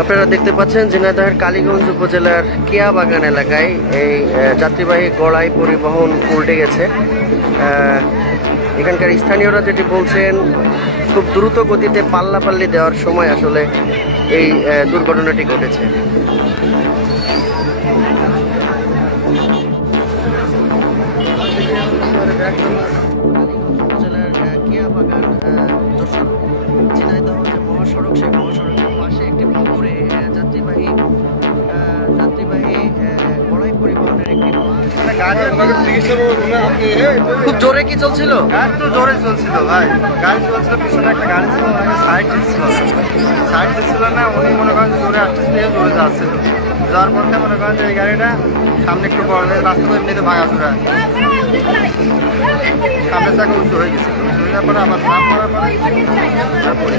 আপনারা দেখতে পাচ্ছেন ঝিনাইদহের কালীগঞ্জ উপজেলার কিয়া বাগান এলাকায় এই যাত্রীবাহী গড়াই পরিবহন উল্টে গেছে। এখানকার স্থানীয়রা যেটি বলছেন, খুব দ্রুত গতিতে পাল্লাপাল্লি দেওয়ার সময় আসলে এই দুর্ঘটনাটি ঘটেছে। উপজেলার কিয়া বাগান যশোর ঝিনাইদহ যে মহাসড়ক, সেই মহাসড়কের পাশে একটি পুকুরে যাত্রীবাহী গড়াই পরিবহনের একটি খুব জোরে কি চলছিল? গাড়ি তো জোরে চলছিল ভাই, গাড়ি চলছিল, পিছনে একটা গাড়ি ছিল, সাইড দিচ্ছিল না, উনি মনে করেন জোরে আসতে জোরে যাচ্ছিল, যাওয়ার পথে মনে করেন যে এই গাড়িটা সামনে একটু বড় রাস্তা তো এমনিতে ভাঙা চূড়া, সামনে চাকা উঁচু হয়ে গেছিল, উঁচু হয়ে যাওয়ার পরে আবার নাম করার পরে